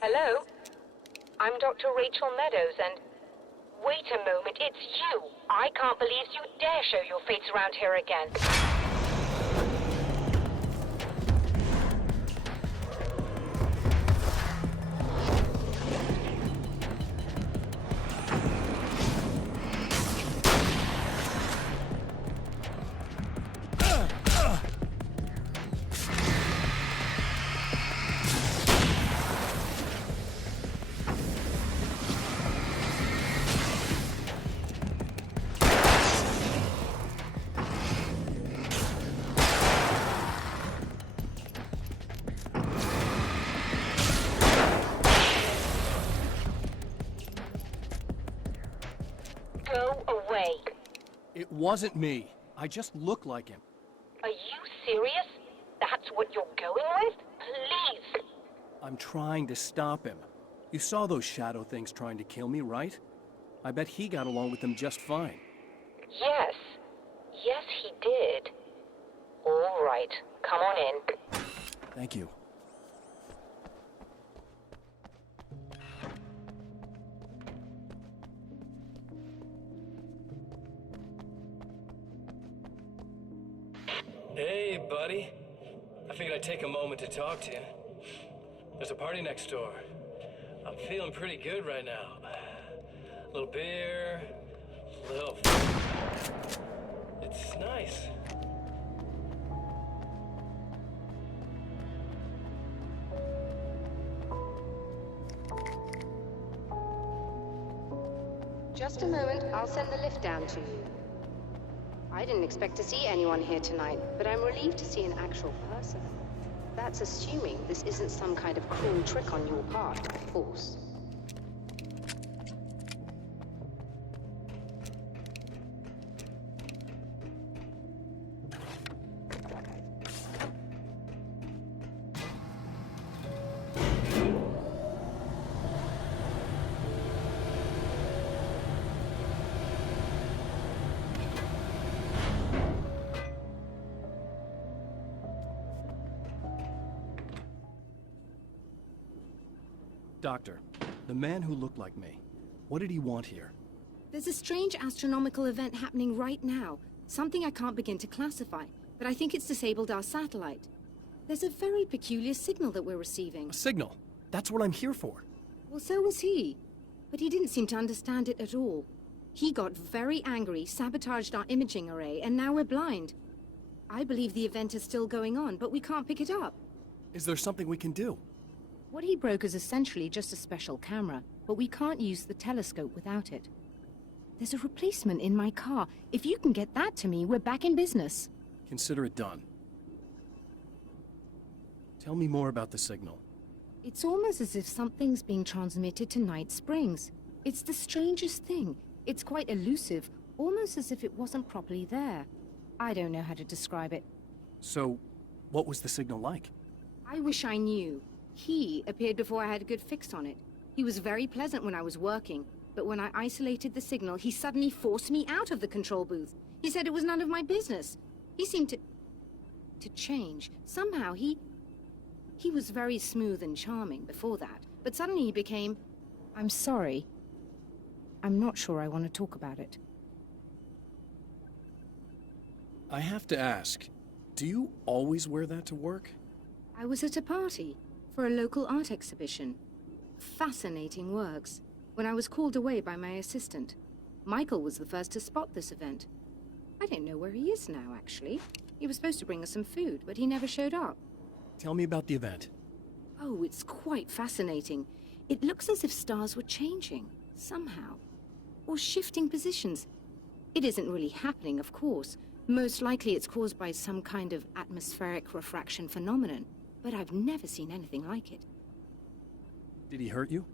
Hello? I'm Dr. Rachel Meadows, and... Wait a moment, it's you! I can't believe you dare show your face around here again. Go away. It wasn't me. I just look like him. Are you serious? That's what you're going with? Please! I'm trying to stop him. You saw those shadow things trying to kill me, right? I bet he got along with them just fine. Yes. Yes, he did. All right. Come on in. Thank you. Hey, buddy. I figured I'd take a moment to talk to you. There's a party next door. I'm feeling pretty good right now. A little beer, a little... It's nice. Just a moment, I'll send the lift down to you. I didn't expect to see anyone here tonight, but I'm relieved to see an actual person. That's assuming this isn't some kind of cruel trick on your part, of course. Doctor, the man who looked like me, what did he want here? There's a strange astronomical event happening right now. Something I can't begin to classify, but I think it's disabled our satellite. There's a very peculiar signal that we're receiving. A signal? That's what I'm here for. Well, so was he. But he didn't seem to understand it at all. He got very angry, sabotaged our imaging array, and now we're blind. I believe the event is still going on, but we can't pick it up. Is there something we can do? What he broke is essentially just a special camera, but we can't use the telescope without it. There's a replacement in my car. If you can get that to me, we're back in business. Consider it done. Tell me more about the signal. It's almost as if something's being transmitted to Night Springs. It's the strangest thing. It's quite elusive, almost as if it wasn't properly there. I don't know how to describe it. So, what was the signal like? I wish I knew. He appeared before I had a good fix on it. He was very pleasant when I was working, but when I isolated the signal, he suddenly forced me out of the control booth. He said it was none of my business. He seemed to change. Somehow he was very smooth and charming before that, but suddenly he became... I'm sorry. I'm not sure I want to talk about it. I have to ask, do you always wear that to work? I was at a party for a local art exhibition. Fascinating works. When I was called away by my assistant, Michael was the first to spot this event. I don't know where he is now, actually. He was supposed to bring us some food, but he never showed up. Tell me about the event. Oh, it's quite fascinating. It looks as if stars were changing, somehow. Or shifting positions. It isn't really happening, of course. Most likely it's caused by some kind of atmospheric refraction phenomenon. But I've never seen anything like it. Did he hurt you?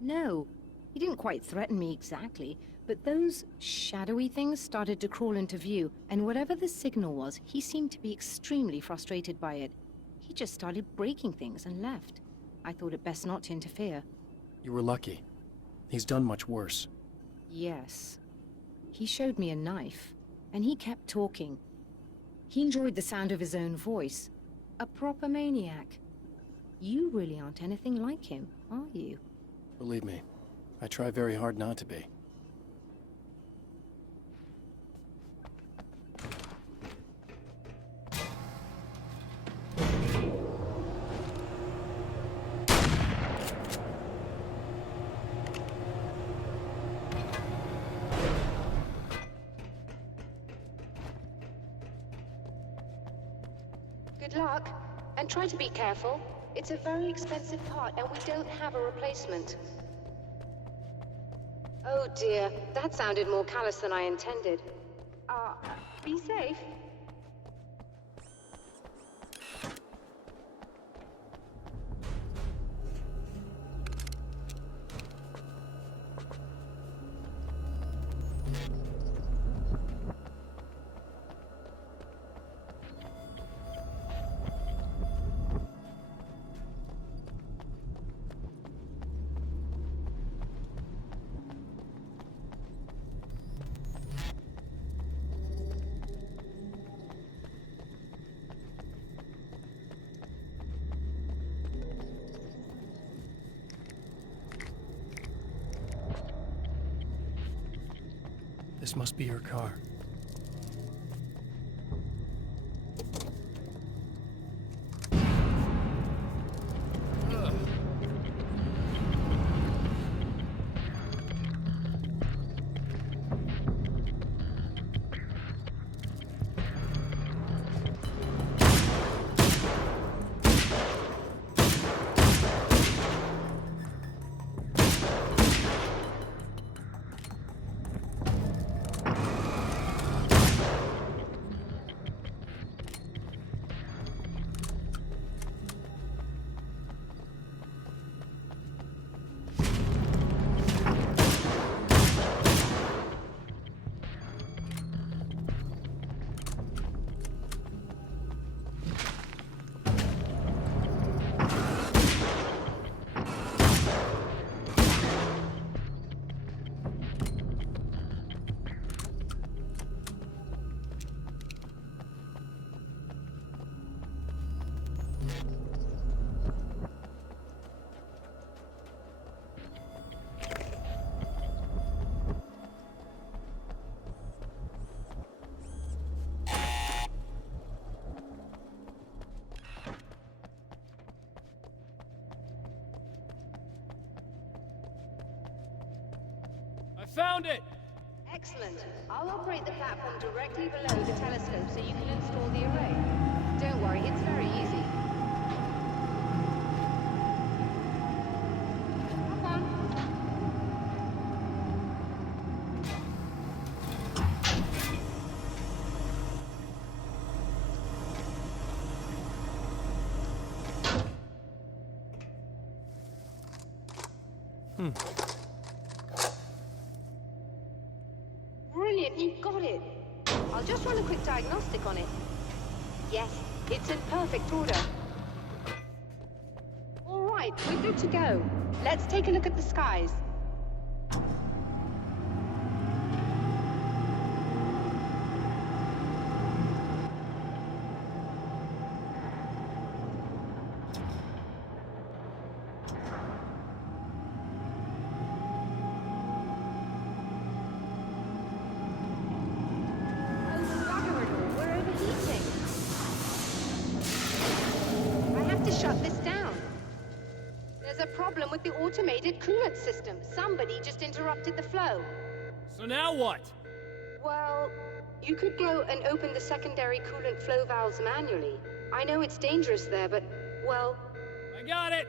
No. He didn't quite threaten me exactly, but those shadowy things started to crawl into view, and whatever the signal was, he seemed to be extremely frustrated by it. He just started breaking things and left. I thought it best not to interfere. You were lucky. He's done much worse. Yes. He showed me a knife, and he kept talking. He enjoyed the sound of his own voice. A proper maniac. You really aren't anything like him, are you? Believe me, I try very hard not to be. Good luck, and try to be careful. It's a very expensive part, and we don't have a replacement. Oh dear, that sounded more callous than I intended. Be safe. This must be your car. I found it! Excellent. I'll operate the platform directly below the telescope so you can install the array. Don't worry, it's very easy. Come on. Brilliant, you've got it. I'll just run a quick diagnostic on it. Yes, it's in perfect order. All right, we're good to go. Let's take a look at the skies. Shut this down. There's a problem with the automated coolant system. Somebody just interrupted the flow. So now what? Well, you could go and open the secondary coolant flow valves manually. I know it's dangerous there, but, well... I got it!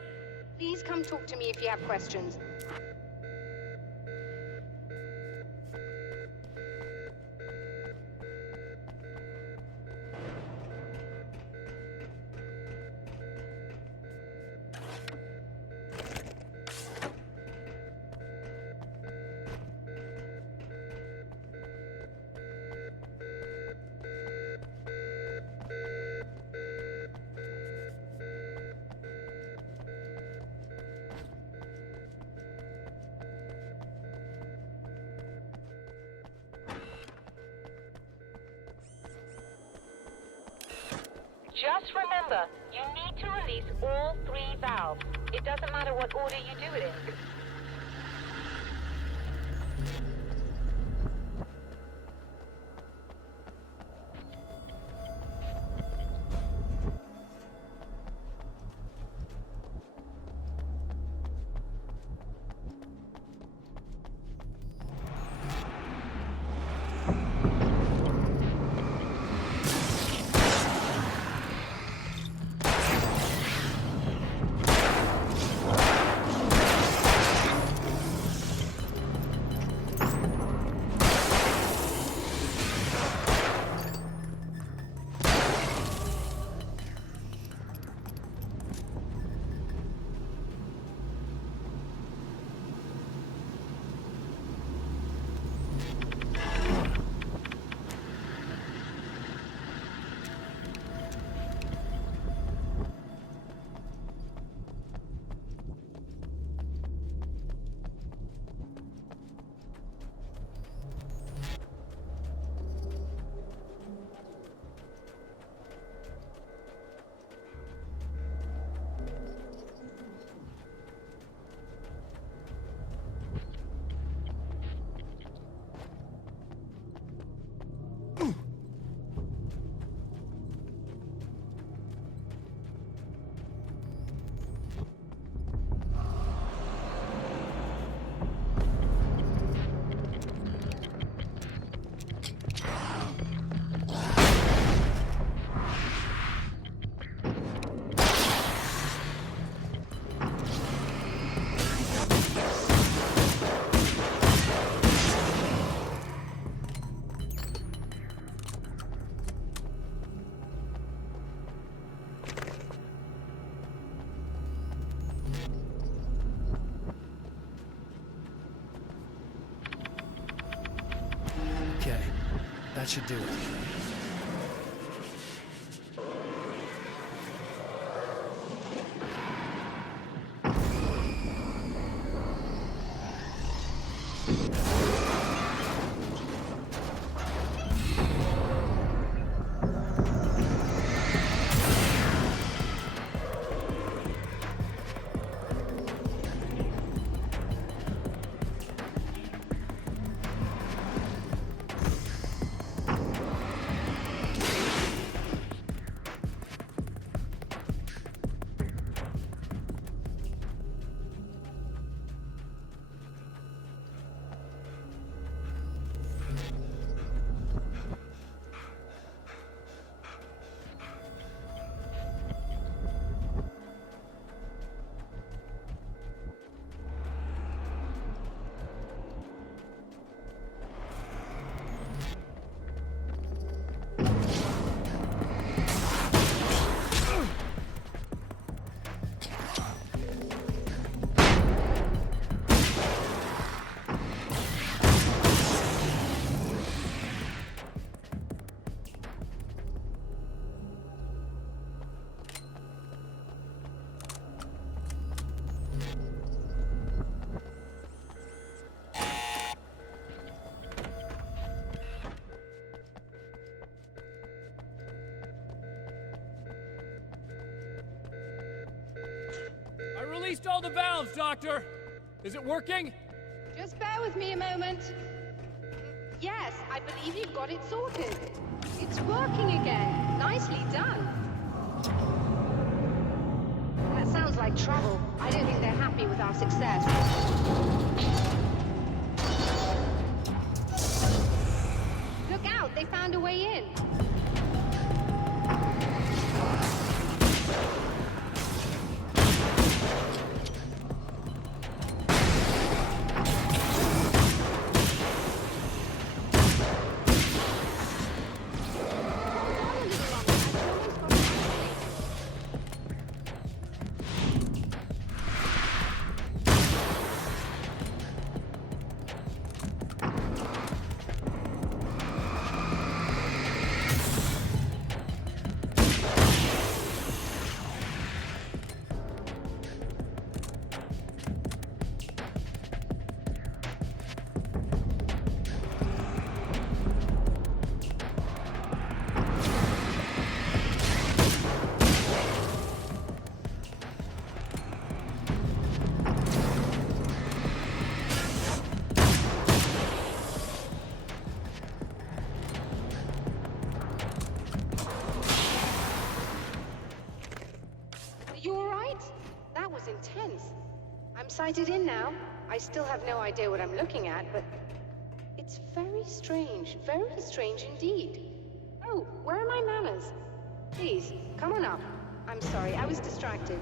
Please come talk to me if you have questions. Just remember, you need to release all 3 valves. It doesn't matter what order you do it in. Okay, that should do it. Released all the valves, Doctor! Is it working? Just bear with me a moment. Yes, I believe you've got it sorted. It's working again. Nicely done. That sounds like trouble. I don't think they're happy with our success. Look out, they found a way in. sighted in now. I still have no idea what I'm looking at, but it's very strange indeed. Oh, where are my manners? Please, come on up. I'm sorry, I was distracted.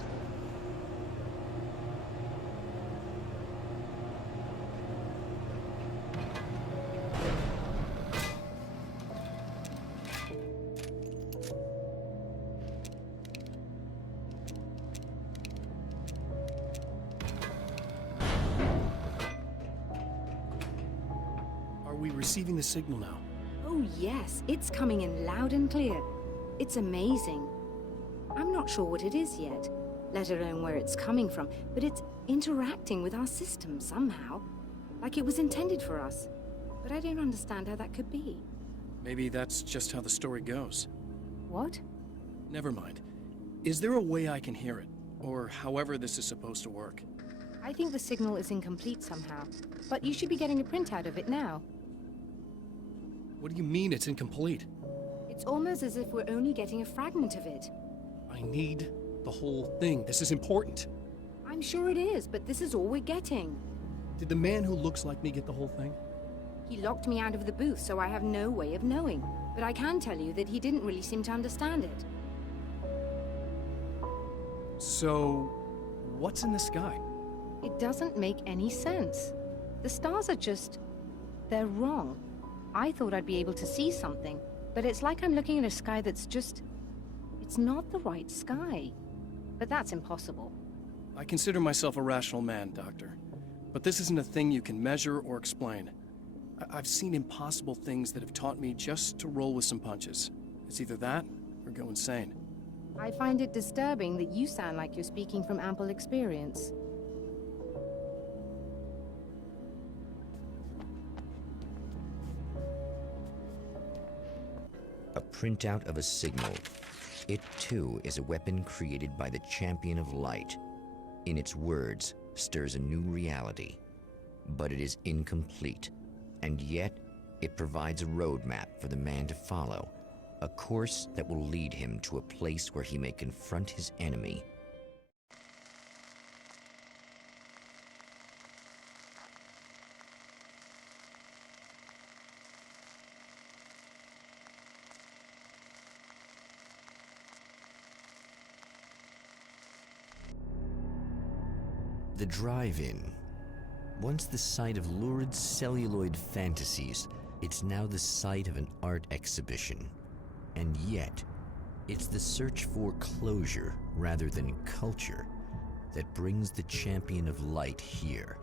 Are we receiving the signal now? Oh yes, it's coming in loud and clear. It's amazing. I'm not sure what it is yet, let alone where it's coming from, but it's interacting with our system somehow. Like it was intended for us. But I don't understand how that could be. Maybe that's just how the story goes. What? Never mind. Is there a way I can hear it? Or however this is supposed to work? I think the signal is incomplete somehow, but you should be getting a printout of it now. What do you mean it's incomplete? It's almost as if we're only getting a fragment of it. I need the whole thing. This is important. I'm sure it is, but this is all we're getting. Did the man who looks like me get the whole thing? He locked me out of the booth, so I have no way of knowing. But I can tell you that he didn't really seem to understand it. So, what's in the sky? It doesn't make any sense. The stars are just... they're wrong. I thought I'd be able to see something, but it's like I'm looking at a sky that's just... it's not the right sky. But that's impossible. I consider myself a rational man, Doctor. But this isn't a thing you can measure or explain. I've seen impossible things that have taught me just to roll with some punches. It's either that, or go insane. I find it disturbing that you sound like you're speaking from ample experience. A printout of a signal. It, too, is a weapon created by the Champion of Light. In its words, stirs a new reality. But it is incomplete, and yet it provides a roadmap for the man to follow, a course that will lead him to a place where he may confront his enemy. The drive-in. Once the site of lurid celluloid fantasies, it's now the site of an art exhibition. And yet, it's the search for closure rather than culture that brings the Champion of Light here.